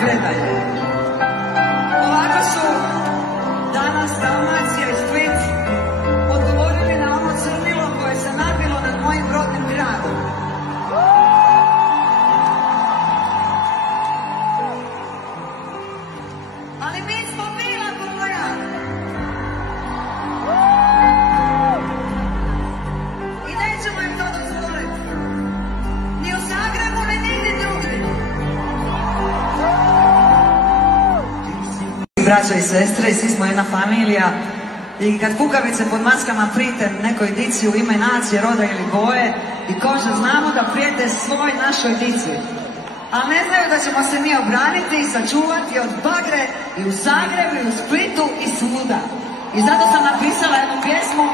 predaje. Ovako su danas Dalmacija i Split odgovorili na ono crnilo koje se nadvilo nad mojim rodnim gradom. Ali mi smo bila boja. I nećemo im to dozvoliti. Ni u Zagrebu, ni nigdje drugdje. Braća i sestre, svi smo jedna familija. I kad kukavice pod maskama prijete nekoj dici u ime nacije, roda ili boje i kože, znamo da prijete svoj našoj dici. Ali ne znaju da ćemo se mi obraniti i sačuvati od bagre i u Zagrebu, i u Splitu, i svuda. I zato sam napisala jednu pjesmu